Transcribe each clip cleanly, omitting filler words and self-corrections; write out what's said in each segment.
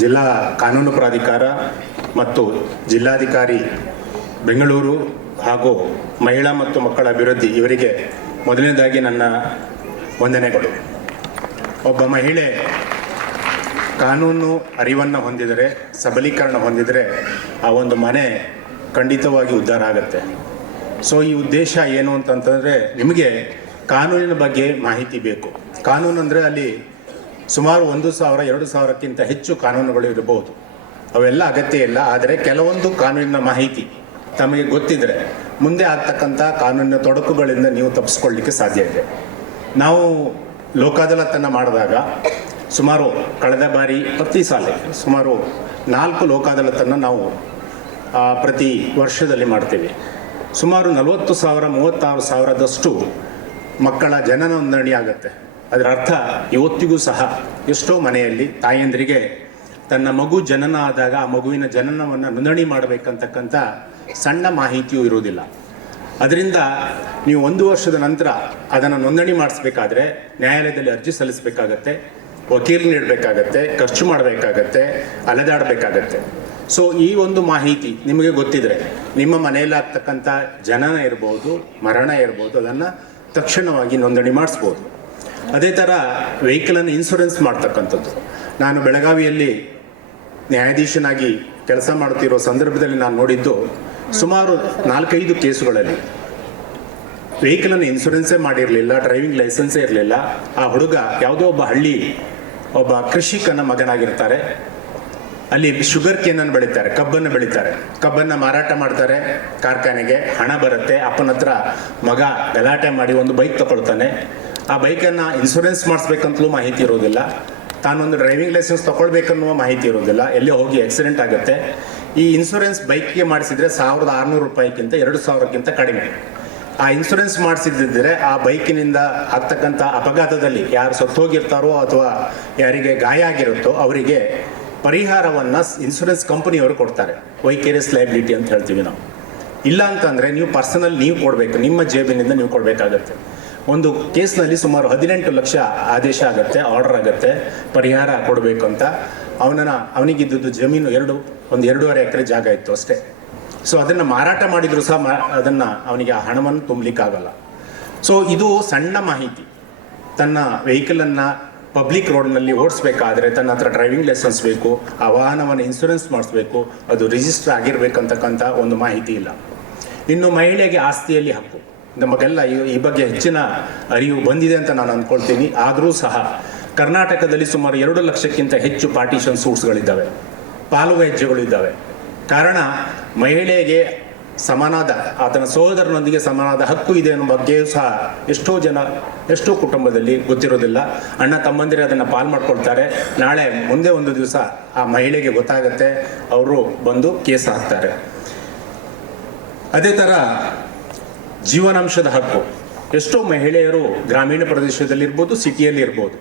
ಜಿಲ್ಲಾ ಕಾನೂನು ಪ್ರಾಧಿಕಾರ ಮತ್ತು ಜಿಲ್ಲಾಧಿಕಾರಿ ಬೆಂಗಳೂರು ಹಾಗೂ ಮಹಿಳಾ ಮತ್ತು ಮಕ್ಕಳ ಅಭಿವೃದ್ಧಿ ಇವರಿಗೆ ಮೊದಲನೇದಾಗಿ ನನ್ನ ವಂದನೆಗಳು. ಒಬ್ಬ ಮಹಿಳೆ ಕಾನೂನು ಅರಿವನ್ನು ಹೊಂದಿದರೆ, ಸಬಲೀಕರಣ ಹೊಂದಿದರೆ ಆ ಒಂದು ಮನೆ ಖಂಡಿತವಾಗಿ ಉದ್ಧಾರ ಆಗುತ್ತೆ. ಸೊ ಈ ಉದ್ದೇಶ ಏನು ಅಂತಂತಂದರೆ, ನಿಮಗೆ ಕಾನೂನಿನ ಬಗ್ಗೆ ಮಾಹಿತಿ ಬೇಕು. ಕಾನೂನು ಅಂದರೆ ಅಲ್ಲಿ ಸುಮಾರು 1,000-2,000ಕ್ಕಿಂತ ಹೆಚ್ಚು ಕಾನೂನುಗಳು ಇರಬಹುದು. ಅವೆಲ್ಲ ಅಗತ್ಯ ಇಲ್ಲ. ಆದರೆ ಕೆಲವೊಂದು ಕಾನೂನಿನ ಮಾಹಿತಿ ತಮಗೆ ಗೊತ್ತಿದ್ದರೆ ಮುಂದೆ ಆಗ್ತಕ್ಕಂಥ ಕಾನೂನಿನ ತೊಡಕುಗಳಿಂದ ನೀವು ತಪ್ಪಿಸ್ಕೊಳ್ಳಿಕ್ಕೆ ಸಾಧ್ಯ ಇದೆ. ನಾವು ಲೋಕ ಅದಾಲತನ್ನು ಮಾಡಿದಾಗ ಸುಮಾರು ಕಳೆದ ಬಾರಿ ಪ್ರತಿ ಸಾಲ ಸುಮಾರು 4 ಲೋಕ ಅದಾಲತನ್ನು ನಾವು ಪ್ರತಿ ವರ್ಷದಲ್ಲಿ ಮಾಡ್ತೀವಿ. ಸುಮಾರು 40,000-36,000ದಷ್ಟು ಮಕ್ಕಳ ಜನನ ನೋಂದಣಿ ಆಗುತ್ತೆ. ಅದರ ಅರ್ಥ ಇವತ್ತಿಗೂ ಸಹ ಎಷ್ಟೋ ಮನೆಯಲ್ಲಿ ತಾಯಂದಿರಿಗೆ ತನ್ನ ಮಗು ಜನನ ಆದಾಗ ಆ ಮಗುವಿನ ಜನನವನ್ನು ನೋಂದಣಿ ಮಾಡಬೇಕಂತಕ್ಕಂಥ ಸಣ್ಣ ಮಾಹಿತಿಯೂ ಇರುವುದಿಲ್ಲ. ಅದರಿಂದ ನೀವು 1 ವರ್ಷದ ನಂತರ ಅದನ್ನು ನೋಂದಣಿ ಮಾಡಿಸ್ಬೇಕಾದ್ರೆ ನ್ಯಾಯಾಲಯದಲ್ಲಿ ಅರ್ಜಿ ಸಲ್ಲಿಸಬೇಕಾಗತ್ತೆ, ವಕೀಲ ನೀಡಬೇಕಾಗತ್ತೆ, ಖರ್ಚು ಮಾಡಬೇಕಾಗತ್ತೆ, ಅಲೆದಾಡಬೇಕಾಗತ್ತೆ. ಸೊ ಈ ಒಂದು ಮಾಹಿತಿ ನಿಮಗೆ ಗೊತ್ತಿದ್ರೆ ನಿಮ್ಮ ಮನೆಯಲ್ಲಾಗ್ತಕ್ಕಂಥ ಜನನ ಇರ್ಬೋದು, ಮರಣ ಇರ್ಬೋದು, ಅದನ್ನು ತಕ್ಷಣವಾಗಿ ನೋಂದಣಿ ಮಾಡಿಸ್ಬೋದು. ಅದೇ ಥರ ವೆಹಿಕಲನ್ನು ಇನ್ಶೂರೆನ್ಸ್ ಮಾಡ್ತಕ್ಕಂಥದ್ದು. ನಾನು ಬೆಳಗಾವಿಯಲ್ಲಿ ನ್ಯಾಯಾಧೀಶನಾಗಿ ಕೆಲಸ ಮಾಡುತ್ತಿರೋ ಸಂದರ್ಭದಲ್ಲಿ ನಾನು ನೋಡಿದ್ದು ಸುಮಾರು 4-5 ಕೇಸುಗಳಲ್ಲಿ ವೆಹಿಕಲನ್ನು ಇನ್ಶೂರೆನ್ಸೇ ಮಾಡಿರಲಿಲ್ಲ, ಡ್ರೈವಿಂಗ್ ಲೈಸೆನ್ಸೇ ಇರಲಿಲ್ಲ. ಆ ಹುಡುಗ ಯಾವುದೋ ಒಬ್ಬ ಕೃಷಿಕನ ಮಗನಾಗಿರ್ತಾರೆ. ಅಲ್ಲಿ ಶುಗರ್ ಕೇನನ್ನು ಬೆಳೀತಾರೆ, ಕಬ್ಬನ್ನು ಬೆಳೀತಾರೆ. ಕಬ್ಬನ್ನು ಮಾರಾಟ ಮಾಡ್ತಾರೆ ಕಾರ್ಖಾನೆಗೆ, ಹಣ ಬರುತ್ತೆ. ಅಪ್ಪನ ಹತ್ರ ಮಗ ಗಲಾಟೆ ಮಾಡಿ ಒಂದು ಬೈಕ್ ತಗೊಳ್ತಾನೆ. ಆ ಬೈಕನ್ನು ಇನ್ಶೂರೆನ್ಸ್ ಮಾಡಿಸ್ಬೇಕಂತಲೂ ಮಾಹಿತಿ ಇರೋದಿಲ್ಲ. ತಾನೊಂದು ಡ್ರೈವಿಂಗ್ ಲೈಸೆನ್ಸ್ ತೊಗೊಳ್ಬೇಕನ್ನುವ ಮಾಹಿತಿ ಇರೋದಿಲ್ಲ. ಎಲ್ಲಿ ಹೋಗಿ ಆಕ್ಸಿಡೆಂಟ್ ಆಗುತ್ತೆ. ಈ ಇನ್ಶೂರೆನ್ಸ್ ಬೈಕ್ಗೆ ಮಾಡಿಸಿದರೆ 1,600 ರೂಪಾಯಿಗಿಂತ 2,000ಕ್ಕಿಂತ ಕಡಿಮೆ. ಆ ಇನ್ಶೂರೆನ್ಸ್ ಮಾಡಿಸಿದ್ದರೆ ಆ ಬೈಕಿನಿಂದ ಆಗ್ತಕ್ಕಂಥ ಅಪಘಾತದಲ್ಲಿ ಯಾರು ಸತ್ತೋಗಿರ್ತಾರೋ ಅಥವಾ ಯಾರಿಗೆ ಗಾಯ ಆಗಿರುತ್ತೋ ಅವರಿಗೆ ಪರಿಹಾರವನ್ನು ಇನ್ಶೂರೆನ್ಸ್ ಕಂಪನಿಯವರು ಕೊಡ್ತಾರೆ. ವೈಕೇರಿಯಸ್ ಲಯಬಿಲಿಟಿ ಅಂತ ಹೇಳ್ತೀವಿ ನಾವು. ಇಲ್ಲ ಅಂತಂದರೆ ನೀವು ಪರ್ಸನಲ್ ನೀವು ಕೊಡಬೇಕು, ನಿಮ್ಮ ಜೇಬಿನಿಂದ ನೀವು ಕೊಡಬೇಕಾಗತ್ತೆ. ಒಂದು ಕೇಸ್ನಲ್ಲಿ ಸುಮಾರು 18 ಲಕ್ಷ ಆದೇಶ ಆಗುತ್ತೆ, ಆರ್ಡರ್ ಆಗುತ್ತೆ, ಪರಿಹಾರ ಕೊಡಬೇಕು ಅಂತ. ಅವನಿಗಿದ್ದು ಜಮೀನು 1.5 ಎಕರೆ ಜಾಗ ಇತ್ತು ಅಷ್ಟೇ. ಸೊ ಅದನ್ನು ಮಾರಾಟ ಮಾಡಿದರೂ ಸಹ ಅವನಿಗೆ ಆ ಹಣವನ್ನು ತುಂಬಲಿಕ್ಕಾಗಲ್ಲ. ಸೊ ಇದು ಸಣ್ಣ ಮಾಹಿತಿ. ತನ್ನ ವೆಹಿಕಲನ್ನು ಪಬ್ಲಿಕ್ ರೋಡ್ನಲ್ಲಿ ಓಡಿಸ್ಬೇಕಾದ್ರೆ ತನ್ನ ಹತ್ರ ಡ್ರೈವಿಂಗ್ ಲೈಸೆನ್ಸ್ ಬೇಕು, ಆ ವಾಹನವನ್ನು ಇನ್ಶೂರೆನ್ಸ್ ಮಾಡಿಸ್ಬೇಕು, ಅದು ರಿಜಿಸ್ಟರ್ ಆಗಿರಬೇಕಂತಕ್ಕಂಥ ಒಂದು ಮಾಹಿತಿ ಇಲ್ಲ. ಇನ್ನು ಮಹಿಳೆಗೆ ಆಸ್ತಿಯಲ್ಲಿ ಹಕ್ಕು, ನಮಗೆಲ್ಲ ಈ ಬಗ್ಗೆ ಹೆಚ್ಚಿನ ಅರಿವು ಬಂದಿದೆ ಅಂತ ನಾನು ಅಂದ್ಕೊಳ್ತೀನಿ. ಆದರೂ ಸಹ ಕರ್ನಾಟಕದಲ್ಲಿ ಸುಮಾರು 2 ಲಕ್ಷಕ್ಕಿಂತ ಹೆಚ್ಚು ಪಾರ್ಟಿಷನ್ ಸೂಟ್ಸ್ಗಳಿದ್ದಾವೆ, ಪಾಲು ಹೆಜ್ಜೆಗಳಿದ್ದಾವೆ. ಕಾರಣ ಮಹಿಳೆಗೆ ಸಮಾನಾದ, ಆತನ ಸಹೋದರನೊಂದಿಗೆ ಸಮಾನಾದ ಹಕ್ಕು ಇದೆ ಅನ್ನೋ ಬಗ್ಗೆಯೂ ಸಹ ಎಷ್ಟೋ ಕುಟುಂಬದಲ್ಲಿ ಗೊತ್ತಿರೋದಿಲ್ಲ. ಅಣ್ಣ ತಮ್ಮಂದಿರೇ ಅದನ್ನು ಪಾಲು ಮಾಡ್ಕೊಳ್ತಾರೆ. ನಾಳೆ ಮುಂದೆ ಒಂದು ದಿವಸ ಆ ಮಹಿಳೆಗೆ ಗೊತ್ತಾಗುತ್ತೆ, ಅವರು ಬಂದು ಕೇಸ್ ಹಾಕ್ತಾರೆ. ಅದೇ ಥರ ಜೀವನಾಂಶದ ಹಕ್ಕು. ಎಷ್ಟೋ ಮಹಿಳೆಯರು ಗ್ರಾಮೀಣ ಪ್ರದೇಶದಲ್ಲಿರ್ಬೋದು, ಸಿಟಿಯಲ್ಲಿ ಇರ್ಬೋದು,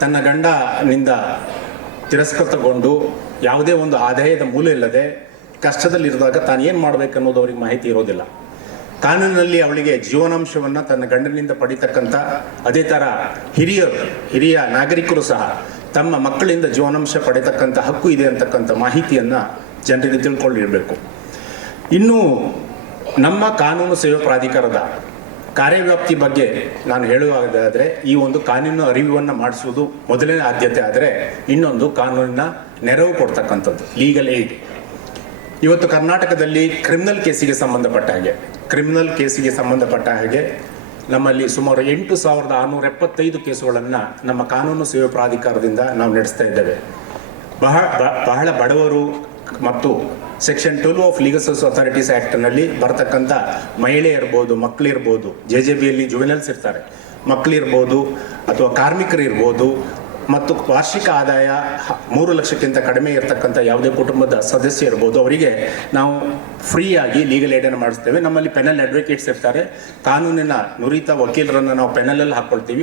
ತನ್ನ ಗಂಡನಿಂದ ತಿರಸ್ಕೃತಗೊಂಡು ಯಾವುದೇ ಒಂದು ಆದಾಯದ ಮೂಲ ಇಲ್ಲದೆ ಕಷ್ಟದಲ್ಲಿರಿದಾಗ ತಾನು ಏನು ಮಾಡಬೇಕನ್ನೋದು ಅವ್ರಿಗೆ ಮಾಹಿತಿ ಇರೋದಿಲ್ಲ. ಕಾನೂನಿನಲ್ಲಿ ಅವಳಿಗೆ ಜೀವನಾಂಶವನ್ನು ತನ್ನ ಗಂಡನಿಂದ ಪಡಿತಕ್ಕಂಥ, ಅದೇ ಥರ ಹಿರಿಯ ನಾಗರಿಕರು ಸಹ ತಮ್ಮ ಮಕ್ಕಳಿಂದ ಜೀವನಾಂಶ ಪಡಿತಕ್ಕಂಥ ಹಕ್ಕು ಇದೆ ಅಂತಕ್ಕಂಥ ಮಾಹಿತಿಯನ್ನು ಜನರಿಗೆ ತಿಳ್ಕೊಂಡಿರಬೇಕು. ಇನ್ನು ನಮ್ಮ ಕಾನೂನು ಸೇವಾ ಪ್ರಾಧಿಕಾರದ ಕಾರ್ಯವ್ಯಾಪ್ತಿ ಬಗ್ಗೆ ನಾನು ಹೇಳುವುದಾದರೆ, ಈ ಒಂದು ಕಾನೂನು ಅರಿವನ್ನು ಮಾಡಿಸುವುದು ಮೊದಲನೇ ಆದ್ಯತೆ. ಆದರೆ ಇನ್ನೊಂದು ಕಾನೂನಿನ ನೆರವು ಕೊಡ್ತಕ್ಕಂಥದ್ದು, ಲೀಗಲ್ ಏಡ್. ಇವತ್ತು ಕರ್ನಾಟಕದಲ್ಲಿ ಕ್ರಿಮಿನಲ್ ಕೇಸಿಗೆ ಸಂಬಂಧಪಟ್ಟ ಹಾಗೆ ನಮ್ಮಲ್ಲಿ ಸುಮಾರು 8,675 ಕೇಸುಗಳನ್ನು ನಮ್ಮ ಕಾನೂನು ಸೇವಾ ಪ್ರಾಧಿಕಾರದಿಂದ ನಾವು ನಡೆಸ್ತಾ ಇದ್ದೇವೆ. ಬಹಳ ಬಡವರು ಮತ್ತು section 12 of legal service authorities ಆ್ಯಕ್ಟ್ನಲ್ಲಿ ಬರ್ತಕ್ಕಂಥ ಮಹಿಳೆ ಇರ್ಬೋದು, ಮಕ್ಕಳಿರ್ಬೋದು, JJBಯಲ್ಲಿ ಜುವೆನಲ್ಸ್ ಇರ್ತಾರೆ, ಮಕ್ಕಳಿರ್ಬೋದು ಅಥವಾ ಕಾರ್ಮಿಕರು ಇರ್ಬೋದು, ಮತ್ತು ವಾರ್ಷಿಕ ಆದಾಯ 3 ಲಕ್ಷಕ್ಕಿಂತ ಕಡಿಮೆ ಇರತಕ್ಕಂಥ ಯಾವುದೇ ಕುಟುಂಬದ ಸದಸ್ಯ ಇರ್ಬೋದು, ಅವರಿಗೆ ನಾವು ಫ್ರೀಯಾಗಿ ಲೀಗಲ್ ಏಡನ್ನು ಮಾಡಿಸ್ತೇವೆ. ನಮ್ಮಲ್ಲಿ ಪೆನಲ್ ಅಡ್ವೊಕೇಟ್ಸ್ ಇರ್ತಾರೆ, ಕಾನೂನಿನ ನುರಿತ ವಕೀಲರನ್ನು ನಾವು ಪೆನಲಲ್ಲಿ ಹಾಕ್ಕೊಳ್ತೀವಿ.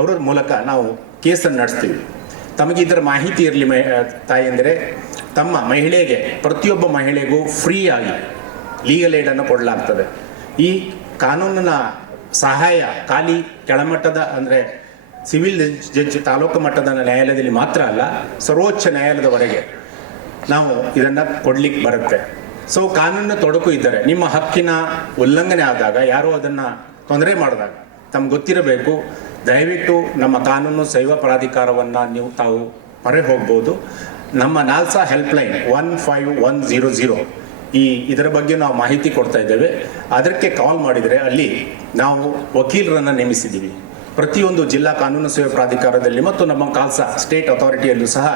ಅವರ ಮೂಲಕ ನಾವು ಕೇಸನ್ನು ನಡೆಸ್ತೀವಿ. ತಮಗೆ ಇದರ ಮಾಹಿತಿ ಇರಲಿ ತಾಯಂದರೆ, ತಮ್ಮ ಮಹಿಳೆಗೆ, ಪ್ರತಿಯೊಬ್ಬ ಮಹಿಳೆಗೂ ಫ್ರೀಯಾಗಿ ಲೀಗಲ್ ಏಡನ್ನು ಕೊಡಲಾಗ್ತದೆ. ಈ ಕಾನೂನಿನ ಸಹಾಯ ಖಾಲಿ ಕೆಳಮಟ್ಟದ ಅಂದರೆ ಸಿವಿಲ್ ಜಡ್ಜ್ ತಾಲೂಕು ಮಟ್ಟದ ನ್ಯಾಯಾಲಯದಲ್ಲಿ ಮಾತ್ರ ಅಲ್ಲ, ಸರ್ವೋಚ್ಚ ನ್ಯಾಯಾಲಯದವರೆಗೆ ನಾವು ಇದನ್ನು ಕೊಡ್ಲಿಕ್ಕೆ ಬರುತ್ತೆ. ಸೊ ಕಾನೂನಿನ ತೊಡಕು ಇದ್ದರೆ, ನಿಮ್ಮ ಹಕ್ಕಿನ ಉಲ್ಲಂಘನೆ ಆದಾಗ, ಯಾರೋ ಅದನ್ನು ತೊಂದರೆ ಮಾಡಿದಾಗ ತಮ್ಗೆ ಗೊತ್ತಿರಬೇಕು, ದಯವಿಟ್ಟು ನಮ್ಮ ಕಾನೂನು ಸೇವಾ ಪ್ರಾಧಿಕಾರವನ್ನು ತಾವು ಮೊರೆ ಹೋಗ್ಬೋದು. ನಮ್ಮ ನಾಲ್ಸಾ ಹೆಲ್ಪ್ಲೈನ್ 15100 ಇದರ ಬಗ್ಗೆ ನಾವು ಮಾಹಿತಿ ಕೊಡ್ತಾ ಇದ್ದೇವೆ. ಅದಕ್ಕೆ ಕಾಲ್ ಮಾಡಿದರೆ ಅಲ್ಲಿ ನಾವು ವಕೀಲರನ್ನು ನೇಮಿಸಿದ್ದೀವಿ. ಪ್ರತಿಯೊಂದು ಜಿಲ್ಲಾ ಕಾನೂನು ಸೇವೆ ಪ್ರಾಧಿಕಾರದಲ್ಲಿ ಮತ್ತು ನಮ್ಮ ಕಾಲ್ಸಾ ಸ್ಟೇಟ್ ಅಥಾರಿಟಿಯಲ್ಲೂ ಸಹ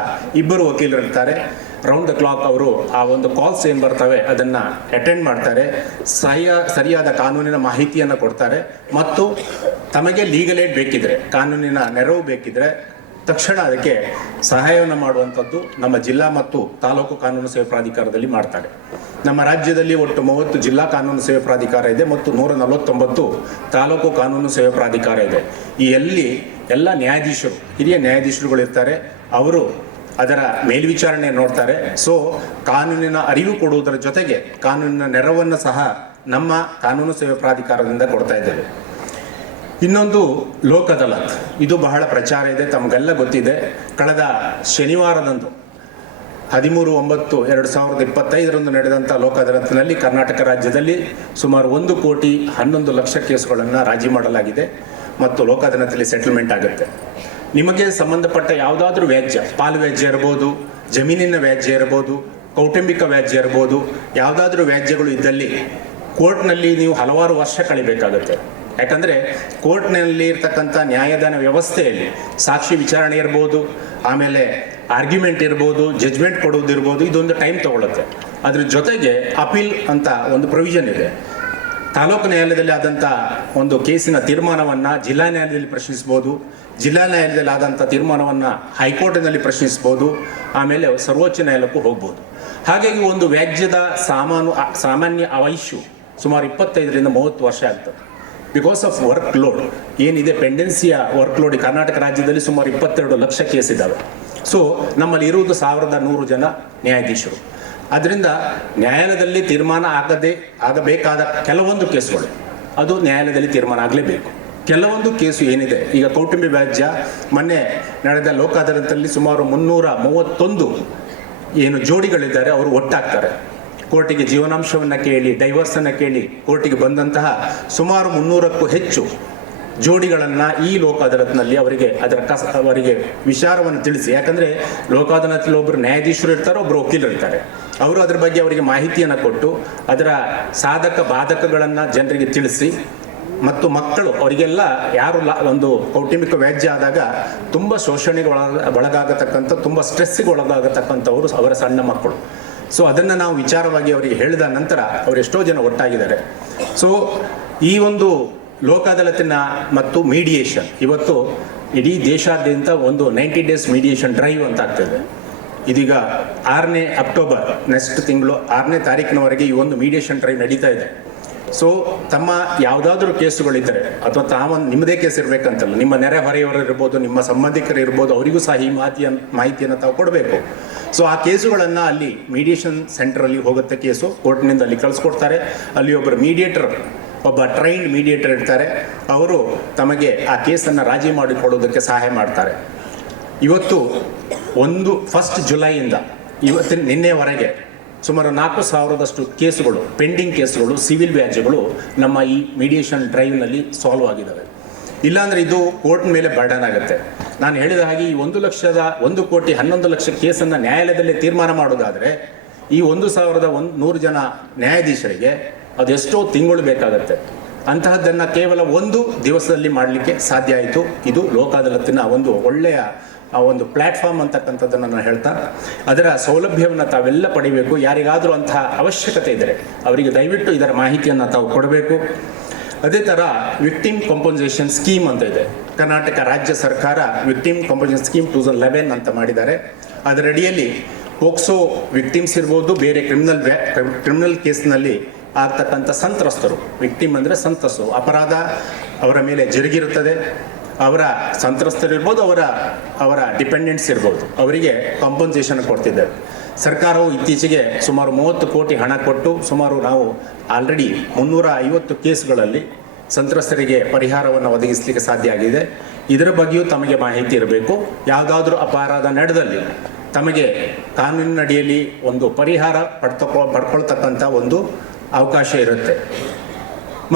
2 ವಕೀಲರು ಇರ್ತಾರೆ. ರೌಂಡ್ ದ ಕ್ಲಾಕ್ ಅವರು ಆ ಒಂದು ಕಾಲ್ಸ್ ಏನು ಬರ್ತವೆ ಅದನ್ನು ಅಟೆಂಡ್ ಮಾಡ್ತಾರೆ, ಸರಿಯಾದ ಕಾನೂನಿನ ಮಾಹಿತಿಯನ್ನು ಕೊಡ್ತಾರೆ. ಮತ್ತು ತಮಗೆ ಲೀಗಲ್ ಏಡ್ ಬೇಕಿದ್ರೆ, ಕಾನೂನಿನ ನೆರವು ಬೇಕಿದ್ರೆ ತಕ್ಷಣ ಅದಕ್ಕೆ ಸಹಾಯವನ್ನು ಮಾಡುವಂಥದ್ದು ನಮ್ಮ ಜಿಲ್ಲಾ ಮತ್ತು ತಾಲೂಕು ಕಾನೂನು ಸೇವೆ ಪ್ರಾಧಿಕಾರದಲ್ಲಿ ಮಾಡ್ತಾರೆ. ನಮ್ಮ ರಾಜ್ಯದಲ್ಲಿ ಒಟ್ಟು 30 ಜಿಲ್ಲಾ ಕಾನೂನು ಸೇವೆ ಪ್ರಾಧಿಕಾರ ಇದೆ ಮತ್ತು 149 ತಾಲೂಕು ಕಾನೂನು ಸೇವೆ ಪ್ರಾಧಿಕಾರ ಇದೆ. ಈ ಎಲ್ಲ ನ್ಯಾಯಾಧೀಶರು, ಹಿರಿಯ ನ್ಯಾಯಾಧೀಶರುಗಳು ಇರ್ತಾರೆ. ಅವರು ಅದರ ಮೇಲ್ವಿಚಾರಣೆ ನೋಡ್ತಾರೆ. ಸೊ ಕಾನೂನಿನ ಅರಿವು ಕೊಡುವುದರ ಜೊತೆಗೆ ಕಾನೂನಿನ ನೆರವನ್ನು ಸಹ ನಮ್ಮ ಕಾನೂನು ಸೇವೆ ಪ್ರಾಧಿಕಾರದಿಂದ ಕೊಡ್ತಾ ಇದ್ದೇವೆ. ಇನ್ನೊಂದು ಲೋಕ್ ಅದಾಲತ್, ಇದು ಬಹಳ ಪ್ರಚಾರ ಇದೆ, ತಮಗೆಲ್ಲ ಗೊತ್ತಿದೆ. ಕಳೆದ ಶನಿವಾರದಂದು 13/9/2025 ನಡೆದಂಥ ಲೋಕ್ ಅದಾಲತ್ನಲ್ಲಿ ಕರ್ನಾಟಕ ರಾಜ್ಯದಲ್ಲಿ ಸುಮಾರು 1,11,00,000 ಕೇಸುಗಳನ್ನು ರಾಜಿ ಮಾಡಲಾಗಿದೆ ಮತ್ತು ಲೋಕ್ ಅದಾಲತ್ನಲ್ಲಿ ಸೆಟಲ್ಮೆಂಟ್ ಆಗುತ್ತೆ. ನಿಮಗೆ ಸಂಬಂಧಪಟ್ಟ ಯಾವುದಾದ್ರೂ ವ್ಯಾಜ್ಯ, ಪಾಲು ವ್ಯಾಜ್ಯ ಇರ್ಬೋದು, ಜಮೀನಿನ ವ್ಯಾಜ್ಯ ಇರ್ಬೋದು, ಕೌಟುಂಬಿಕ ವ್ಯಾಜ್ಯ ಇರ್ಬೋದು, ಯಾವುದಾದ್ರೂ ವ್ಯಾಜ್ಯಗಳು ಇದ್ದಲ್ಲಿ ಕೋರ್ಟ್ನಲ್ಲಿ ನೀವು ಹಲವಾರು ವರ್ಷ ಕಳಿಬೇಕಾಗುತ್ತೆ. ಯಾಕಂದರೆ ಕೋರ್ಟ್ನಲ್ಲಿ ಇರ್ತಕ್ಕಂಥ ನ್ಯಾಯದಾನ ವ್ಯವಸ್ಥೆಯಲ್ಲಿ ಸಾಕ್ಷಿ ವಿಚಾರಣೆ ಇರ್ಬೋದು, ಆಮೇಲೆ ಆರ್ಗ್ಯುಮೆಂಟ್ ಇರ್ಬೋದು, ಜಜ್ಮೆಂಟ್ ಕೊಡೋದಿರ್ಬೋದು, ಇದೊಂದು ಟೈಮ್ ತಗೊಳುತ್ತೆ. ಅದ್ರ ಜೊತೆಗೆ ಅಪೀಲ್ ಅಂತ ಒಂದು ಪ್ರೊವಿಷನ್ ಇದೆ. ತಾಲೂಕು ನ್ಯಾಯಾಲಯದಲ್ಲಿ ಆದಂಥ ಒಂದು ಕೇಸಿನ ತೀರ್ಮಾನವನ್ನು ಜಿಲ್ಲಾ ನ್ಯಾಯಾಲಯದಲ್ಲಿ ಪ್ರಶ್ನಿಸ್ಬೋದು, ಜಿಲ್ಲಾ ನ್ಯಾಯಾಲಯದಲ್ಲಿ ಆದಂಥ ತೀರ್ಮಾನವನ್ನು ಹೈಕೋರ್ಟಿನಲ್ಲಿ ಪ್ರಶ್ನಿಸ್ಬೋದು, ಆಮೇಲೆ ಸರ್ವೋಚ್ಚ ನ್ಯಾಯಾಲಯಕ್ಕೂ ಹೋಗ್ಬೋದು. ಹಾಗಾಗಿ ಒಂದು ವ್ಯಾಜ್ಯದ ಸಾಮಾನ್ಯ ಆಯುಷ್ಯು ಸುಮಾರು 25ರಿಂದ 30 ವರ್ಷ ಆಗ್ತದೆ. ಬಿಕಾಸ್ ಆಫ್ ವರ್ಕ್ ಲೋಡ್ ಏನಿದೆ, ಪೆಂಡೆನ್ಸಿಯ ವರ್ಕ್ ಲೋಡ್ ಕರ್ನಾಟಕ ರಾಜ್ಯದಲ್ಲಿ ಸುಮಾರು 22 ಲಕ್ಷ ಕೇಸ್ ಇದ್ದಾವೆ. ಸೊ ನಮ್ಮಲ್ಲಿ ಇರುವುದು 1100 ಜನ ನ್ಯಾಯಾಧೀಶರು. ಅದರಿಂದ ನ್ಯಾಯಾಲಯದಲ್ಲಿ ತೀರ್ಮಾನ ಆಗಬೇಕಾದ ಕೆಲವೊಂದು ಕೇಸುಗಳು ಅದು ನ್ಯಾಯಾಲಯದಲ್ಲಿ ತೀರ್ಮಾನ ಆಗಲೇಬೇಕು. ಕೆಲವೊಂದು ಕೇಸು ಏನಿದೆ, ಈಗ ಕೌಟುಂಬಿಕ ವ್ಯಾಜ್ಯ ಮೊನ್ನೆ ನಡೆದ ಲೋಕ್ ಅದಾಲತ್ನಲ್ಲಿ ಸುಮಾರು 331 ಏನು ಜೋಡಿಗಳಿದ್ದಾರೆ, ಅವರು ಒಟ್ಟಾಗ್ತಾರೆ. ಕೋರ್ಟಿಗೆ ಜೀವನಾಂಶವನ್ನು ಕೇಳಿ, ಡೈವರ್ಸನ್ನು ಕೇಳಿ ಕೋರ್ಟಿಗೆ ಬಂದಂತಹ ಸುಮಾರು 300ಕ್ಕೂ ಹೆಚ್ಚು ಜೋಡಿಗಳನ್ನು ಈ ಲೋಕ್ ಅದಾಲತ್ನಲ್ಲಿ ಅವರಿಗೆ ವಿಚಾರವನ್ನು ತಿಳಿಸಿ. ಯಾಕಂದರೆ ಲೋಕ್ ಅದಾಲತ್ನಲ್ಲಿ ಒಬ್ಬರು ನ್ಯಾಯಾಧೀಶರು ಇರ್ತಾರೆ, ಒಬ್ಬರು ವಕೀಲರು ಇರ್ತಾರೆ. ಅವರು ಅದರ ಬಗ್ಗೆ ಅವರಿಗೆ ಮಾಹಿತಿಯನ್ನು ಕೊಟ್ಟು ಅದರ ಸಾಧಕ ಬಾಧಕಗಳನ್ನು ಜನರಿಗೆ ತಿಳಿಸಿ, ಮತ್ತು ಮಕ್ಕಳು ಅವರಿಗೆಲ್ಲ ಯಾರು ಒಂದು ಕೌಟುಂಬಿಕ ವ್ಯಾಜ್ಯ ಆದಾಗ ತುಂಬ ಶೋಷಣೆಗೆ ಒಳಗಾಗತಕ್ಕಂಥ, ತುಂಬ ಸ್ಟ್ರೆಸ್ಸಿಗೆ ಒಳಗಾಗತಕ್ಕಂಥವರು ಅವರ ಸಣ್ಣ ಮಕ್ಕಳು. ಸೊ ಅದನ್ನು ನಾವು ವಿಚಾರವಾಗಿ ಅವರಿಗೆ ಹೇಳಿದ ನಂತರ ಅವರೆಷ್ಟೋ ಜನ ಒಟ್ಟಾಗಿದ್ದಾರೆ. ಸೊ ಈ ಒಂದು ಲೋಕ್ ಅದಾಲತಿನ ಮತ್ತು ಮೀಡಿಯೇಷನ್ ಇವತ್ತು ಇಡೀ ದೇಶಾದ್ಯಂತ ಒಂದು 90 ಡೇಸ್ ಮೀಡಿಯೇಷನ್ ಡ್ರೈವ್ ಅಂತ ಆಗ್ತದೆ. ಇದೀಗ 6ನೇ ಅಕ್ಟೋಬರ್, ನೆಕ್ಸ್ಟ್ ತಿಂಗಳು 6ನೇ ತಾರೀಕಿನವರೆಗೆ ಈ ಒಂದು ಮೀಡಿಯೇಷನ್ ಡ್ರೈವ್ ನಡೀತಾ ಇದೆ. ಸೊ ತಮ್ಮ ಯಾವುದಾದ್ರೂ ಕೇಸುಗಳಿದ್ದರೆ, ಅಥವಾ ನಿಮ್ಮದೇ ಕೇಸ್ ಇರಬೇಕಂತಲ್ಲ, ನಿಮ್ಮ ನೆರೆಹೊರೆಯವರು ಇರ್ಬೋದು, ನಿಮ್ಮ ಸಂಬಂಧಿಕರು ಇರ್ಬೋದು, ಅವರಿಗೂ ಸಹ ಈ ಮಾಹಿತಿಯನ್ನು ತಾವು ಕೊಡಬೇಕು. ಸೊ ಆ ಕೇಸುಗಳನ್ನು ಅಲ್ಲಿ ಮೀಡಿಯೇಷನ್ ಸೆಂಟರಲ್ಲಿ ಹೋಗುತ್ತೆ. ಕೇಸು ಕೋರ್ಟ್ನಿಂದ ಅಲ್ಲಿ ಕಳಿಸ್ಕೊಡ್ತಾರೆ. ಅಲ್ಲಿ ಒಬ್ಬ ಟ್ರೈನ್ಡ್ ಮೀಡಿಯೇಟರ್ ಇರ್ತಾರೆ. ಅವರು ತಮಗೆ ಆ ಕೇಸನ್ನು ರಾಜಿ ಮಾಡಿಕೊಡೋದಕ್ಕೆ ಸಹಾಯ ಮಾಡ್ತಾರೆ. ಇವತ್ತು 1 ಜುಲೈಯಿಂದ ನಿನ್ನೆವರೆಗೆ ಸುಮಾರು 4,000ದಷ್ಟು ಕೇಸುಗಳು, ಪೆಂಡಿಂಗ್ ಕೇಸುಗಳು, ಸಿವಿಲ್ ವ್ಯಾಜ್ಯಗಳು ನಮ್ಮ ಈ ಮೀಡಿಯೇಷನ್ ಡ್ರೈವ್ನಲ್ಲಿ ಸಾಲ್ವ್ ಆಗಿದ್ದಾವೆ. ಇಲ್ಲಾಂದರೆ ಇದು ಕೋರ್ಟ್ ಮೇಲೆ ಬರ್ಡನ್ ಆಗುತ್ತೆ. ನಾನು ಹೇಳಿದ ಹಾಗೆ ಈ 1,11,00,000 ಕೇಸನ್ನು ನ್ಯಾಯಾಲಯದಲ್ಲಿ ತೀರ್ಮಾನ ಮಾಡೋದಾದರೆ ಈ 1,100 ಜನ ನ್ಯಾಯಾಧೀಶರಿಗೆ ಅದೆಷ್ಟೋ ತಿಂಗಳು ಬೇಕಾಗತ್ತೆ. ಅಂತಹದ್ದನ್ನು ಕೇವಲ 1 ದಿವಸದಲ್ಲಿ ಮಾಡಲಿಕ್ಕೆ ಸಾಧ್ಯ ಆಯಿತು. ಇದು ಲೋಕ್ ಅದಾಲತಿನ ಒಂದು ಒಳ್ಳೆಯ ಒಂದು ಪ್ಲ್ಯಾಟ್ಫಾರ್ಮ್ ಅಂತಕ್ಕಂಥದ್ದನ್ನು ನಾನು ಹೇಳ್ತಾ, ಅದರ ಸೌಲಭ್ಯವನ್ನು ತಾವೆಲ್ಲ ಪಡಿಬೇಕು. ಯಾರಿಗಾದರೂ ಅಂತಹ ಅವಶ್ಯಕತೆ ಇದ್ದರೆ ಅವರಿಗೆ ದಯವಿಟ್ಟು ಇದರ ಮಾಹಿತಿಯನ್ನು ತಾವು ಕೊಡಬೇಕು. ಅದೇ ಥರ ವಿಕ್ಟಿಮ್ ಕಾಂಪನ್ಸೇಷನ್ ಸ್ಕೀಮ್ ಅಂತ ಇದೆ. ಕರ್ನಾಟಕ ರಾಜ್ಯ ಸರ್ಕಾರ ವಿಕ್ಟಿಮ್ ಕಾಂಪನ್ಸೇಷನ್ ಸ್ಕೀಮ್ 2011 ಅಂತ ಮಾಡಿದ್ದಾರೆ. ಅದರಡಿಯಲ್ಲಿ ಪೋಕ್ಸೋ ವಿಕ್ಟಿಮ್ಸ್ ಇರ್ಬೋದು, ಬೇರೆ ಕ್ರಿಮಿನಲ್ ಕೇಸ್ನಲ್ಲಿ ಆಗ್ತಕ್ಕಂಥ ಸಂತ್ರಸ್ತರು, ವಿಕ್ಟಿಮ್ ಅಂದರೆ ಸಂತ್ರಸ್ತರು, ಅಪರಾಧ ಅವರ ಮೇಲೆ ಜರುಗಿರುತ್ತದೆ, ಅವರ ಸಂತ್ರಸ್ತರಿರ್ಬೋದು, ಅವರ ಡಿಪೆಂಡೆಂಟ್ಸ್ ಇರ್ಬೋದು, ಅವರಿಗೆ ಕಾಂಪನ್ಸೇಷನ್ ಕೊಡ್ತಿದ್ದಾರೆ. ಸರ್ಕಾರವು ಇತ್ತೀಚೆಗೆ ಸುಮಾರು 30 ಕೋಟಿ ಹಣ ಕೊಟ್ಟು ಸುಮಾರು ನಾವು ಆಲ್ರೆಡಿ 350 ಕೇಸುಗಳಲ್ಲಿ ಸಂತ್ರಸ್ತರಿಗೆ ಪರಿಹಾರವನ್ನು ಒದಗಿಸಲಿಕ್ಕೆ ಸಾಧ್ಯ ಆಗಿದೆ. ಇದರ ಬಗ್ಗೆಯೂ ತಮಗೆ ಮಾಹಿತಿ ಇರಬೇಕು. ಯಾವುದಾದ್ರೂ ಅಪರಾಧ ನಡೆದಲ್ಲಿ ತಮಗೆ ಕಾನೂನಿನಡಿಯಲ್ಲಿ ಒಂದು ಪರಿಹಾರ ಪಡ್ಕೊಳ್ತಕ್ಕಂಥ ಒಂದು ಅವಕಾಶ ಇರುತ್ತೆ.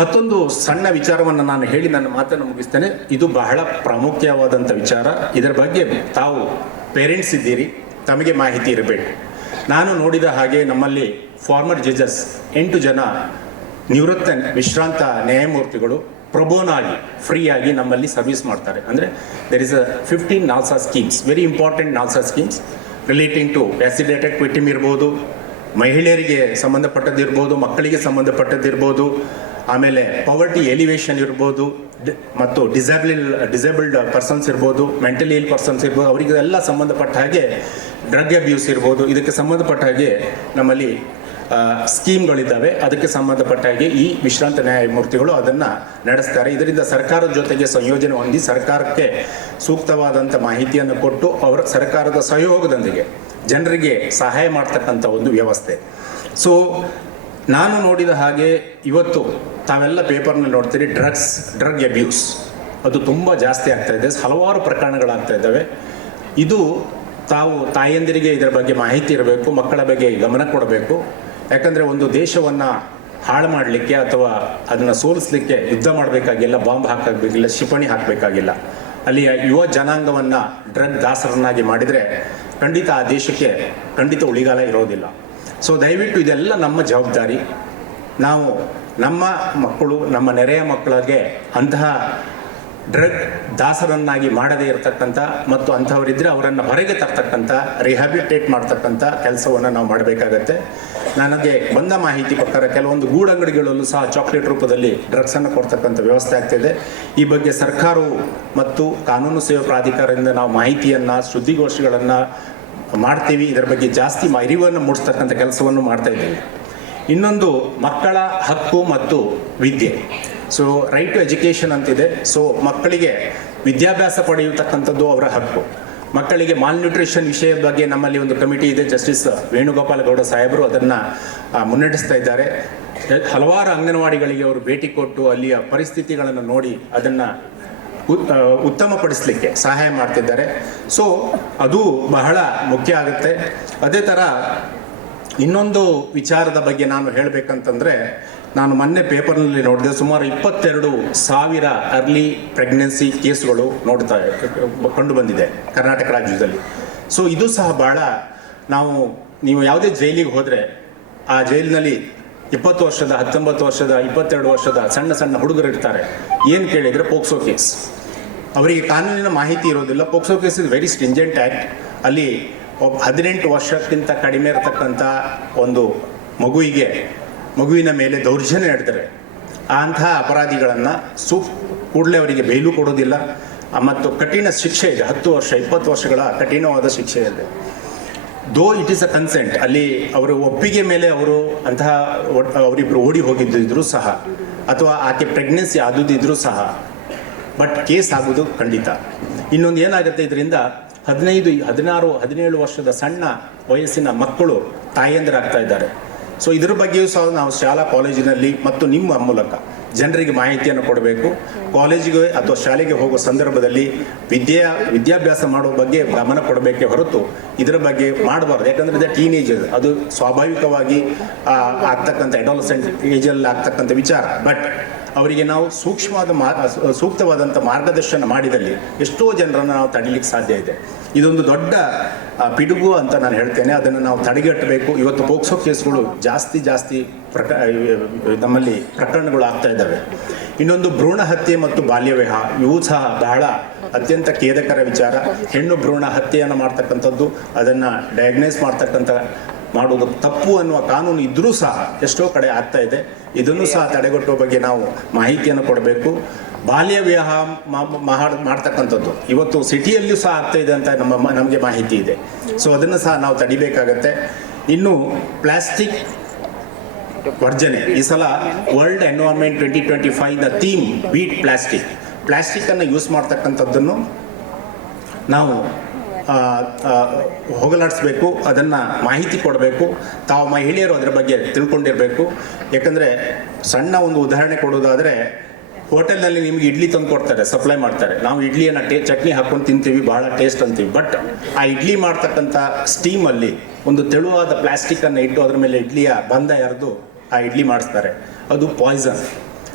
ಮತ್ತೊಂದು ಸಣ್ಣ ವಿಚಾರವನ್ನು ನಾನು ಹೇಳಿ ನನ್ನ ಮಾತನ್ನು ಮುಗಿಸ್ತೇನೆ. ಇದು ಬಹಳ ಪ್ರಾಮುಖ್ಯವಾದಂಥ ವಿಚಾರ. ಇದರ ಬಗ್ಗೆ ತಾವು ಪೇರೆಂಟ್ಸ್ ಇದ್ದೀರಿ, ತಮಗೆ ಮಾಹಿತಿ ಇರಬೇಕು. ನಾನು ನೋಡಿದ ಹಾಗೆ ನಮ್ಮಲ್ಲಿ ಫಾರ್ಮರ್ ಜಡ್ಜಸ್ 8 ಜನ ನಿವೃತ್ತ ವಿಶ್ರಾಂತ ನ್ಯಾಯಮೂರ್ತಿಗಳು ಪ್ರೊಬೋನಾಗಿ ಫ್ರೀಯಾಗಿ ನಮ್ಮಲ್ಲಿ ಸರ್ವಿಸ್ ಮಾಡ್ತಾರೆ. ಅಂದರೆ there is 15 NALSA schemes, very important NALSA schemes relating to acid attacked victim ಇರ್ಬೋದು, ಮಹಿಳೆಯರಿಗೆ ಸಂಬಂಧಪಟ್ಟದ್ದಿರ್ಬೋದು, ಮಕ್ಕಳಿಗೆ ಸಂಬಂಧಪಟ್ಟದ್ದಿರ್ಬೋದು, ಆಮೇಲೆ ಪವರ್ಟಿ ಎಲಿವೇಷನ್ ಇರ್ಬೋದು, ಮತ್ತು ಡಿಸೇಬಲ್ಡ್ ಪರ್ಸನ್ಸ್ ಇರ್ಬೋದು, ಮೆಂಟಲಿ ಇಲ್ ಪರ್ಸನ್ಸ್ ಇರ್ಬೋದು, ಅವರಿಗೆಲ್ಲ ಸಂಬಂಧಪಟ್ಟ ಹಾಗೆ ಡ್ರಗ್ ಅಬ್ಯೂಸ್ ಇರ್ಬೋದು. ಇದಕ್ಕೆ ಸಂಬಂಧಪಟ್ಟ ಹಾಗೆ ನಮ್ಮಲ್ಲಿ ಸ್ಕೀಮ್ಗಳಿದ್ದಾವೆ. ಅದಕ್ಕೆ ಸಂಬಂಧಪಟ್ಟ ಹಾಗೆ ಈ ವಿಶ್ರಾಂತ ನ್ಯಾಯಮೂರ್ತಿಗಳು ಅದನ್ನು ನಡೆಸ್ತಾರೆ. ಇದರಿಂದ ಸರ್ಕಾರದ ಜೊತೆಗೆ ಸಂಯೋಜನೆ ಹೊಂದಿ ಸರ್ಕಾರಕ್ಕೆ ಸೂಕ್ತವಾದಂಥ ಮಾಹಿತಿಯನ್ನು ಕೊಟ್ಟು ಅವರ ಸರ್ಕಾರದ ಸಹಯೋಗದೊಂದಿಗೆ ಜನರಿಗೆ ಸಹಾಯ ಮಾಡ್ತಕ್ಕಂಥ ಒಂದು ವ್ಯವಸ್ಥೆ. ಸೊ ನಾನು ನೋಡಿದ ಹಾಗೆ ಇವತ್ತು ತಾವೆಲ್ಲ ಪೇಪರ್ನಲ್ಲಿ ನೋಡ್ತೀರಿ, ಡ್ರಗ್ ಅಬ್ಯೂಸ್ ಅದು ತುಂಬ ಜಾಸ್ತಿ ಆಗ್ತಾ ಇದೆ. ಹಲವಾರು ಪ್ರಕರಣಗಳಾಗ್ತಾ ಇದ್ದಾವೆ. ಇದು ತಾವು ತಾಯಂದಿರಿಗೆ ಇದರ ಬಗ್ಗೆ ಮಾಹಿತಿ ಇರಬೇಕು, ಮಕ್ಕಳ ಬಗ್ಗೆ ಗಮನ ಕೊಡಬೇಕು. ಯಾಕಂದರೆ ಒಂದು ದೇಶವನ್ನು ಹಾಳು ಮಾಡಲಿಕ್ಕೆ ಅಥವಾ ಅದನ್ನು ಸೋಲಿಸಲಿಕ್ಕೆ ಯುದ್ಧ ಮಾಡಬೇಕಾಗಿಲ್ಲ, ಬಾಂಬ್ ಹಾಕಬೇಕಾಗಿಲ್ಲ, ಕ್ಷಿಪಣಿ ಹಾಕಬೇಕಾಗಿಲ್ಲ. ಅಲ್ಲಿಯ ಯುವ ಜನಾಂಗವನ್ನು ಡ್ರಗ್ ದಾಸರನ್ನಾಗಿ ಮಾಡಿದರೆ ಖಂಡಿತ ಆ ದೇಶಕ್ಕೆ ಖಂಡಿತ ಉಳಿಗಾಲ ಇರೋದಿಲ್ಲ. ಸೊ ದಯವಿಟ್ಟು ಇದೆಲ್ಲ ನಮ್ಮ ಜವಾಬ್ದಾರಿ. ನಾವು ನಮ್ಮ ಮಕ್ಕಳು, ನಮ್ಮ ನೆರೆಯ ಮಕ್ಕಳಿಗೆ ಅಂತಹ ಡ್ರಗ್ ದಾಸರನ್ನಾಗಿ ಮಾಡದೇ ಇರತಕ್ಕಂಥ ಮತ್ತು ಅಂಥವರಿದ್ದರೆ ಅವರನ್ನು ಹೊರಗೆ ತರ್ತಕ್ಕಂಥ, ರಿಹ್ಯಾಬಿಲಿಟೇಟ್ ಮಾಡ್ತಕ್ಕಂಥ ಕೆಲಸವನ್ನು ನಾವು ಮಾಡಬೇಕಾಗತ್ತೆ. ನನಗೆ ಬಂದ ಮಾಹಿತಿ ಪ್ರಕಾರ ಕೆಲವೊಂದು ಗೂಡಂಗಡಿಗಳಲ್ಲೂ ಸಹ ಚಾಕ್ಲೇಟ್ ರೂಪದಲ್ಲಿ ಡ್ರಗ್ಸನ್ನು ಕೊಡ್ತಕ್ಕಂಥ ವ್ಯವಸ್ಥೆ ಆಗ್ತಿದೆ. ಈ ಬಗ್ಗೆ ಸರ್ಕಾರವು ಮತ್ತು ಕಾನೂನು ಸೇವಾ ಪ್ರಾಧಿಕಾರದಿಂದ ನಾವು ಮಾಹಿತಿಯನ್ನು, ಸುದ್ದಿಗೋಷ್ಠಿಗಳನ್ನು ಮಾಡ್ತೀವಿ. ಇದರ ಬಗ್ಗೆ ಜಾಸ್ತಿ ಅರಿವನ್ನು ಮೂಡಿಸ್ತಕ್ಕಂಥ ಕೆಲಸವನ್ನು ಮಾಡ್ತಾ ಇದ್ದೀವಿ. ಇನ್ನೊಂದು ಮಕ್ಕಳ ಹಕ್ಕು ಮತ್ತು ವಿದ್ಯೆ. ಸೊ ರೈಟ್ ಟು ಎಜುಕೇಷನ್ ಅಂತಿದೆ. ಸೊ ಮಕ್ಕಳಿಗೆ ವಿದ್ಯಾಭ್ಯಾಸ ಪಡೆಯತಕ್ಕಂಥದ್ದು ಅವರ ಹಕ್ಕು. ಮಕ್ಕಳಿಗೆ ಮಾಲ್ನ್ಯೂಟ್ರಿಷನ್ ವಿಷಯದ ಬಗ್ಗೆ ನಮ್ಮಲ್ಲಿ ಒಂದು ಕಮಿಟಿ ಇದೆ. ಜಸ್ಟಿಸ್ ವೇಣುಗೋಪಾಲ ಗೌಡ ಸಾಹೇಬರು ಅದನ್ನು ಮುನ್ನಡೆಸ್ತಾ ಇದ್ದಾರೆ. ಹಲವಾರು ಅಂಗನವಾಡಿಗಳಿಗೆ ಅವರು ಭೇಟಿ ಕೊಟ್ಟು ಅಲ್ಲಿಯ ಪರಿಸ್ಥಿತಿಗಳನ್ನು ನೋಡಿ ಅದನ್ನು ಉತ್ತಮಪಡಿಸಲಿಕ್ಕೆ ಸಹಾಯ ಮಾಡ್ತಿದ್ದಾರೆ. ಸೊ ಅದು ಬಹಳ ಮುಖ್ಯ ಆಗುತ್ತೆ. ಅದೇ ಥರ ಇನ್ನೊಂದು ವಿಚಾರದ ಬಗ್ಗೆ ನಾನು ಹೇಳಬೇಕಂತಂದರೆ, ನಾನು ಮೊನ್ನೆ ಪೇಪರ್ನಲ್ಲಿ ನೋಡಿದೆ, ಸುಮಾರು 22,000 ಅರ್ಲಿ ಪ್ರೆಗ್ನೆನ್ಸಿ ಕೇಸ್ಗಳು ಕಂಡು ಬಂದಿದೆ ಕರ್ನಾಟಕ ರಾಜ್ಯದಲ್ಲಿ. ಸೊ ಇದು ಸಹ ಭಾಳ, ನೀವು ಯಾವುದೇ ಜೈಲಿಗೆ ಹೋದರೆ ಆ ಜೈಲಿನಲ್ಲಿ 20 ವರ್ಷದ, 19 ವರ್ಷದ, 22 ವರ್ಷದ ಸಣ್ಣ ಸಣ್ಣ ಹುಡುಗರು ಇರ್ತಾರೆ. ಏನು ಕೇಳಿದರೆ ಪೋಕ್ಸೋ ಕೇಸ್. ಅವರಿಗೆ ಕಾನೂನಿನ ಮಾಹಿತಿ ಇರೋದಿಲ್ಲ. POCSO case is very stringent act. ಅಲ್ಲಿ 18 ವರ್ಷಕ್ಕಿಂತ ಕಡಿಮೆ ಇರತಕ್ಕಂಥ ಒಂದು ಮಗುವಿನ ಮೇಲೆ ದೌರ್ಜನ್ಯ ನಡೆದರೆ ಅಂತಹ ಅಪರಾಧಿಗಳನ್ನು ಕೂಡಲೇ ಅವರಿಗೆ ಬೇಲು ಕೊಡೋದಿಲ್ಲ ಮತ್ತು ಕಠಿಣ ಶಿಕ್ಷೆ ಇದೆ. 10 ವರ್ಷ 20 ವರ್ಷಗಳ ಕಠಿಣವಾದ ಶಿಕ್ಷೆ ಇದೆ. Though it is a consent. ಅಲ್ಲಿ ಅವರ ಒಪ್ಪಿಗೆ ಮೇಲೆ ಅವರಿಬ್ಬರು ಓಡಿ ಹೋಗಿದ್ದಿದ್ರು ಸಹ, ಅಥವಾ ಆಕೆ ಪ್ರೆಗ್ನೆನ್ಸಿ ಆದುದಿದ್ರೂ ಸಹ, ಬಟ್ ಕೇಸ್ ಆಗೋದು ಖಂಡಿತ. ಇನ್ನೊಂದು ಏನಾಗುತ್ತೆ, ಇದರಿಂದ 15, 16, 17 ವರ್ಷದ ಸಣ್ಣ ವಯಸ್ಸಿನ ಮಕ್ಕಳು ತಾಯಂದಿರಾಗ್ತಾ ಇದ್ದಾರೆ. ಸೊ ಇದ್ರ ಬಗ್ಗೆಯೂ ಸಹ ನಾವು ಶಾಲಾ ಕಾಲೇಜಿನಲ್ಲಿ ಮತ್ತು ನಿಮ್ಮ ಮೂಲಕ ಜನರಿಗೆ ಮಾಹಿತಿಯನ್ನು ಕೊಡಬೇಕು. ಕಾಲೇಜಿಗೆ ಅಥವಾ ಶಾಲೆಗೆ ಹೋಗೋ ಸಂದರ್ಭದಲ್ಲಿ ವಿದ್ಯಾಭ್ಯಾಸ ಮಾಡೋ ಬಗ್ಗೆ ಗಮನ ಕೊಡಬೇಕೇ ಹೊರತು ಇದರ ಬಗ್ಗೆ ಮಾಡಬಾರ್ದು. ಯಾಕಂದರೆ ಇದು ಟೀನೇಜರ್, ಅದು ಸ್ವಾಭಾವಿಕವಾಗಿ ಆಗ್ತಕ್ಕಂಥ ಅಡಾಲಸೆಂಟ್ ಏಜಲ್ಲಿ ಆಗ್ತಕ್ಕಂಥ ವಿಚಾರ. ಬಟ್ ಅವರಿಗೆ ನಾವು ಸೂಕ್ತವಾದಂಥ ಮಾರ್ಗದರ್ಶನ ಮಾಡಿದಲ್ಲಿ ಎಷ್ಟೋ ಜನರನ್ನು ನಾವು ತಡಿಲಿಕ್ಕೆ ಸಾಧ್ಯ ಇದೆ. ಇದೊಂದು ದೊಡ್ಡ ಪಿಡುಗು ಅಂತ ನಾನು ಹೇಳ್ತೇನೆ. ಅದನ್ನು ನಾವು ತಡೆಗಟ್ಟಬೇಕು. ಇವತ್ತು ಪೋಕ್ಸೋ ಕೇಸ್ಗಳು ಜಾಸ್ತಿ ನಮ್ಮಲ್ಲಿ ಪ್ರಕರಣಗಳು ಆಗ್ತಾ ಇದ್ದಾವೆ. ಇನ್ನೊಂದು ಭ್ರೂಣ ಹತ್ಯೆ ಮತ್ತು ಬಾಲ್ಯ ವಿವಾಹ, ಇವು ಸಹ ಬಹಳ ಅತ್ಯಂತ ಖೇದಕರ ವಿಚಾರ. ಹೆಣ್ಣು ಭ್ರೂಣ ಹತ್ಯೆಯನ್ನು ಮಾಡ್ತಕ್ಕಂಥದ್ದು, ಅದನ್ನು ಡಯಾಗ್ನೈಸ್ ಮಾಡುವುದು ತಪ್ಪು ಅನ್ನುವ ಕಾನೂನು ಇದ್ದರೂ ಸಹ ಎಷ್ಟೋ ಕಡೆ ಆಗ್ತಾ ಇದೆ. ಇದನ್ನು ಸಹ ತಡೆಗಟ್ಟುವ ಬಗ್ಗೆ ನಾವು ಮಾಹಿತಿಯನ್ನು ಕೊಡಬೇಕು. ಬಾಲ್ಯ ವಿವಾಹ ಮಾಡ್ತಕ್ಕಂಥದ್ದು ಇವತ್ತು ಸಿಟಿಯಲ್ಲಿಯೂ ಸಹ ಆಗ್ತಾ ಇದೆ ಅಂತ ನಮಗೆ ಮಾಹಿತಿ ಇದೆ. ಸೊ ಅದನ್ನು ಸಹ ನಾವು ತಡಿಬೇಕಾಗತ್ತೆ. ಇನ್ನು ಪ್ಲಾಸ್ಟಿಕ್ ವರ್ಜನೆ, ಈ ಸಲ ವರ್ಲ್ಡ್ ಎನ್ವೈರನ್ಮೆಂಟ್ 2025ನ ಥೀಮ್ ಬೀಟ್ ಪ್ಲಾಸ್ಟಿಕ್ಕನ್ನು ಯೂಸ್ ಮಾಡ್ತಕ್ಕಂಥದ್ದನ್ನು ನಾವು ಹೋಗಲಾಡಿಸ್ಬೇಕು. ಅದನ್ನು ಮಾಹಿತಿ ಕೊಡಬೇಕು. ತಾವು ಮಹಿಳೆಯರು ಅದರ ಬಗ್ಗೆ ತಿಳ್ಕೊಂಡಿರಬೇಕು. ಯಾಕಂದರೆ ಸಣ್ಣ ಒಂದು ಉದಾಹರಣೆ ಕೊಡೋದಾದರೆ, ಹೋಟೆಲ್ನಲ್ಲಿ ನಿಮ್ಗೆ ಇಡ್ಲಿ ತಂದು ಕೊಡ್ತಾರೆ, ಸಪ್ಲೈ ಮಾಡ್ತಾರೆ. ನಾವು ಇಡ್ಲಿಯನ್ನು ಚಟ್ನಿ ಹಾಕೊಂಡು ತಿಂತೀವಿ, ಬಹಳ ಟೇಸ್ಟ್ ಅಂತೀವಿ. ಬಟ್ ಆ ಇಡ್ಲಿ ಮಾಡ್ತಕ್ಕಂಥ ಸ್ಟೀಮಲ್ಲಿ ಒಂದು ತೆಳುವಾದ ಪ್ಲಾಸ್ಟಿಕ್ಕನ್ನು ಇಟ್ಟು ಅದ್ರ ಮೇಲೆ ಇಡ್ಲಿಯ ಬಂದ ಎರೆದು ಆ ಇಡ್ಲಿ ಮಾಡಿಸ್ತಾರೆ. ಅದು ಪಾಯ್ಸನ್.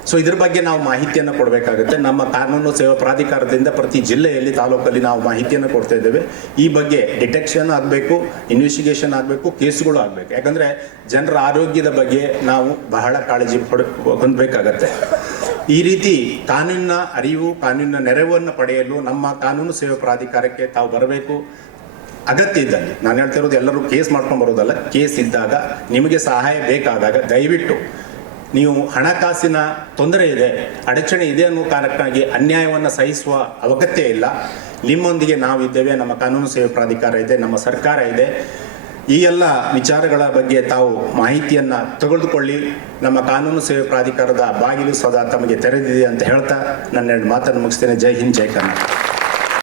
ಸೊ ಇದ್ರ ಬಗ್ಗೆ ನಾವು ಮಾಹಿತಿಯನ್ನು ಕೊಡಬೇಕಾಗುತ್ತೆ. ನಮ್ಮ ಕಾನೂನು ಸೇವಾ ಪ್ರಾಧಿಕಾರದಿಂದ ಪ್ರತಿ ಜಿಲ್ಲೆಯಲ್ಲಿ, ತಾಲೂಕಲ್ಲಿ ನಾವು ಮಾಹಿತಿಯನ್ನು ಕೊಡ್ತಾ ಇದ್ದೇವೆ. ಈ ಬಗ್ಗೆ ಡಿಟೆಕ್ಷನ್ ಆಗಬೇಕು, ಇನ್ವೆಸ್ಟಿಗೇಷನ್ ಆಗಬೇಕು, ಕೇಸುಗಳು ಆಗಬೇಕು. ಯಾಕಂದರೆ ಜನರ ಆರೋಗ್ಯದ ಬಗ್ಗೆ ನಾವು ಬಹಳ ಕಾಳಜಿ ಹೊಂದಬೇಕಾಗತ್ತೆ. ಈ ರೀತಿ ಕಾನೂನಿನ ಅರಿವು, ಕಾನೂನಿನ ನೆರವನ್ನು ಪಡೆಯಲು ನಮ್ಮ ಕಾನೂನು ಸೇವಾ ಪ್ರಾಧಿಕಾರಕ್ಕೆ ತಾವು ಬರಬೇಕು. ಅಗತ್ಯ ಇದ್ದಲ್ಲಿ, ನಾನು ಹೇಳ್ತಾ ಇರೋದು ಎಲ್ಲರೂ ಕೇಸ್ ಮಾಡ್ಕೊಂಡು ಬರೋದಲ್ಲ, ಕೇಸ್ ಇದ್ದಾಗ ನಿಮಗೆ ಸಹಾಯ ಬೇಕಾದಾಗ ದಯವಿಟ್ಟು ನೀವು ಹಣಕಾಸಿನ ತೊಂದರೆ ಇದೆ, ಅಡಚಣೆ ಇದೆ ಅನ್ನೋ ಕಾರಣಕ್ಕಾಗಿ ಅನ್ಯಾಯವನ್ನು ಸಹಿಸುವ ಅಗತ್ಯ ಇಲ್ಲ. ನಿಮ್ಮೊಂದಿಗೆ ನಾವಿದ್ದೇವೆ, ನಮ್ಮ ಕಾನೂನು ಸೇವಾ ಪ್ರಾಧಿಕಾರ ಇದೆ, ನಮ್ಮ ಸರ್ಕಾರ ಇದೆ. ಈ ಎಲ್ಲ ವಿಚಾರಗಳ ಬಗ್ಗೆ ತಾವು ಮಾಹಿತಿಯನ್ನು ತೆಗೆದುಕೊಳ್ಳಿ. ನಮ್ಮ ಕಾನೂನು ಸೇವಾ ಪ್ರಾಧಿಕಾರದ ಬಾಗಿಲು ಸದಾ ತಮಗೆ ತೆರೆದಿದೆ ಅಂತ ಹೇಳ್ತಾ ನನ್ನ 2 ಮಾತನ್ನು ಮುಗಿಸ್ತೇನೆ. ಜೈ ಹಿಂದ್, ಜೈ ಕರ್ನಾಟಕ.